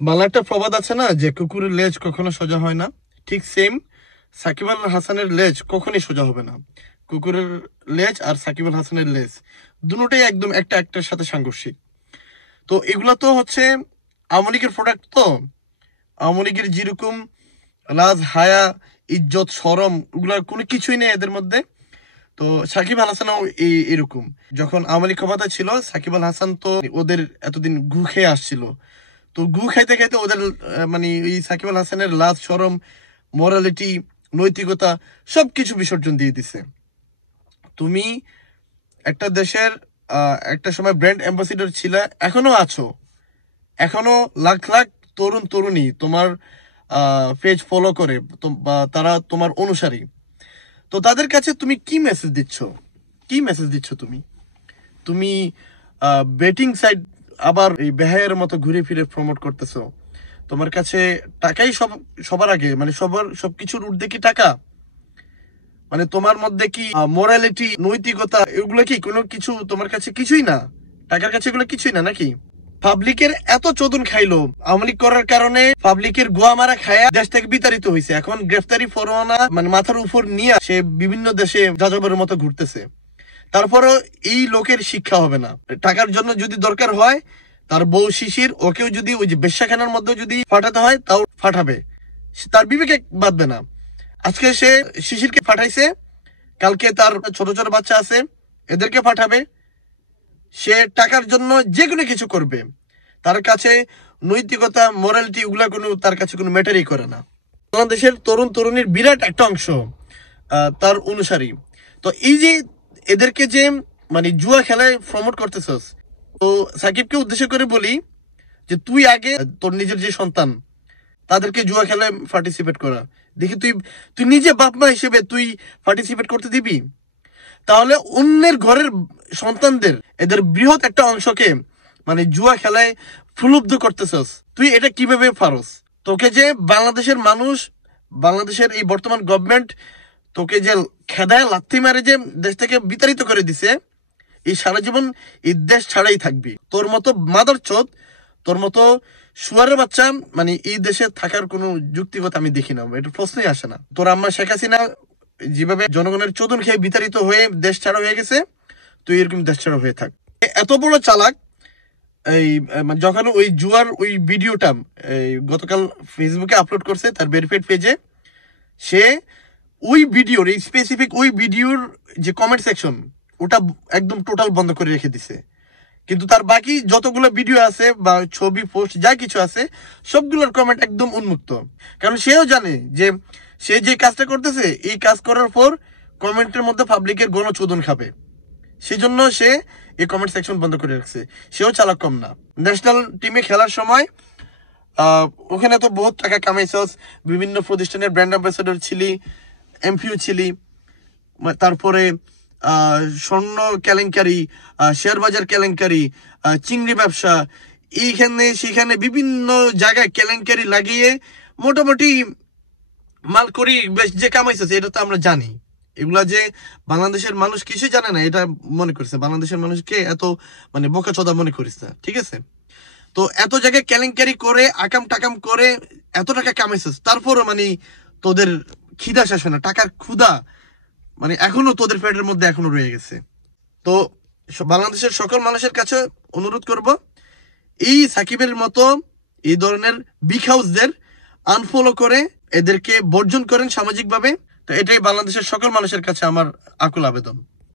বাংলা একটা প্রবাদ আছে না যে কুকুরের লেজ কখনো সোজা হয় না, ঠিক সেম সাকিব আল হাসানের লেজ কখনোই সোজা হবে না। কুকুরের লেজ আর সাকিব আল হাসানের লেজ দুটোই একদম একটা একটার সাথে সাংঘর্ষিক। তো এগুলা তো হচ্ছে আওয়ামী লীগের প্রোডাক্ট। তো আওয়ামী লীগের যেরকম লাজ হায়া ইজ্জত শরম ওগুলা কোনো কিছুই নেই এদের মধ্যে। তো সাকিব আল হাসানও এরকম। যখন আওয়ামী লীগ ক্ষমতা ছিল, সাকিব আল হাসান তো ওদের এতদিন ঘু খেয়ে আসছিল। তো গু খাইতে খাইতে ওদের মানে এই সাকিব আল হাসানের লাজ শরম মোরালিটি নৈতিকতা সবকিছু বিসর্জন দিয়ে দিছে। তুমি একটা দেশের একটা সময় ব্র্যান্ড অ্যাম্বাসিডর ছিলে, এখনো আছো, এখনো লাখ লাখ তরুণ তরুণী তোমার পেজ ফলো করে, বা তারা তোমার অনুসারী। তো তাদের কাছে তুমি কি মেসেজ দিচ্ছ? কি মেসেজ দিচ্ছ তুমি? তুমি বেটিং সাইট আবার এই বেহায়ের মতো ঘুরে ফিরে প্রমোট করতেছো। তোমার কাছে টাকাই সবার আগে, মানে সবকিছুর ঊর্ধ্বে কি টাকা? মানে তোমার মধ্যে কি মোরালিটি নৈতিকতা এগুলো কি কোনো কিছু তোমার কাছে কিছুই না? টাকার কাছে এগুলো কিছুই না নাকি? পাবলিকের এত চোদন খাইলো আওয়ামী লীগ করার কারণে, পাবলিকের গোয়া মারা খায়া দেশ থেকে বিতাড়িত হয়েছে। এখন গ্রেফতারি পরোয়ানা মানে মাথার উপর নিয়ে সে বিভিন্ন দেশে যাযাবরের মতো ঘুরতেছে। তারপরও এই লোকের শিক্ষা হবে না। টাকার জন্য যদি দরকার হয়, তার বউ শিশির ওকেও যদি ওই যে বেশ্যাখানার মধ্যে যদি ফাটাতে হয় তাও ফাটাবে, তার বিবেকে বাঁধবে না। আজকে সে শিশিরকে ফাটাইছে, কালকে তার ছোট ছোট বাচ্চা আছে এদেরকে ফাটাবে। সে টাকার জন্য যে কোনো কিছু করবে। তার কাছে নৈতিকতা মোরালিটি ওগুলা কোনো তার কাছে কোনো ম্যাটারই করে না। বাংলাদেশের তরুণ তরুণীর বিরাট একটা অংশ তার অনুসারী। তো এই যে এদেরকে যে মানে জুয়া খেলায় প্রমোট করতেছস, তো সাকিবকে উদ্দেশ্য করে বলি যে তুই আগে তোর নিজের যে সন্তান তাদেরকে জুয়া খেলায় পার্টিসিপেট করা দেখি। তুই তুই নিজে বাপ মা হিসেবে তুই পার্টিসিপেট করতে দিবি? তাহলে অন্যের ঘরের সন্তানদের এদের বৃহৎ একটা অংশকে মানে জুয়া খেলায় প্রলুব্ধ করতেছস। তুই এটা কিভাবে পারস? তোকে যে বাংলাদেশের মানুষ, বাংলাদেশের এই বর্তমান গভর্নমেন্ট তোকে যে খেদায় লাথি মারে যে দেশ থেকে বিতাড়িত করে দিছে, এই সারা জীবন এই দেশ ছাড়াই থাকবি। তোর মতো মাদারচোদ, তোর মতো শুয়ারের বাচ্চা মানে এই দেশে থাকার কোনো যুক্তিগত আমি দেখি না, এটা প্রশ্নই আসে না। তোর আম্মা শেখ হাসিনা যেভাবে জনগণের চোদন খেয়ে বিতাড়িত হয়ে দেশ ছাড়া হয়ে গেছে, তুই এরকম দেশ ছাড়া হয়ে থাক। এত বড় চালাক এই যখন ওই জুয়ার ওই ভিডিওটা গতকাল ফেসবুকে আপলোড করছে তার ভেরিফাইড পেজে, সে ওই ভিডিওর এই স্পেসিফিক ওই ভিডিওর যে কমেন্ট সেকশন ওটা একদম টোটাল বন্ধ করে রেখে দিছে। কিন্তু তার বাকি যতগুলো ভিডিও আছে বা ছবি পোস্ট যা কিছু আছে সবগুলোর কমেন্ট একদম উন্মুক্ত। কারণ সেও জানে যে সে যে কাজটা করতেছে এই কাজ করার পর কমেন্টের মধ্যে পাবলিকের গণচোদন খাবে, সেজন্য সে এই কমেন্ট সেকশন বন্ধ করে রাখছে। সেও চালাক কম না। ন্যাশনাল টিমে খেলার সময় ওখানে তো বহুত টাকা কামাইছস, বিভিন্ন প্রতিষ্ঠানের ব্র্যান্ড অ্যাম্বাসেডর ছিলি, এমপিও ছিলি, তারপরে স্বর্ণ কেলেঙ্কারি, শেয়ার বাজার কেলেঙ্কারি, চিংড়ি ব্যবসা, এইখানে সেখানে বিভিন্ন জায়গায় কেলেঙ্কারি লাগিয়ে মোটামুটি মাল করি বেশ যে কামাইছে এটা তো আমরা জানি। এগুলা যে বাংলাদেশের মানুষ কিছুই জানে না এটা মনে করছে, বাংলাদেশের মানুষকে এত মানে বোকাচোদা মনে করিস না, ঠিক আছে? তো এত জায়গায় কেলেঙ্কারি করে আকাম টাকাম করে এত টাকা কামাইছিস, তারপরও মানে তোদের খিদা শেষ হয় না, টাকার ক্ষুধা মানে এখনো তোদের পেটের মধ্যে এখনো রয়ে গেছে। তো বাংলাদেশের সকল মানুষের কাছে অনুরোধ করব, এই সাকিবের মতো এই ধরনের বিগ হাউসদের আনফলো করে এদেরকে বর্জন করেন সামাজিকভাবে। তো এটাই বাংলাদেশের সকল মানুষের কাছে আমার আকুল আবেদন।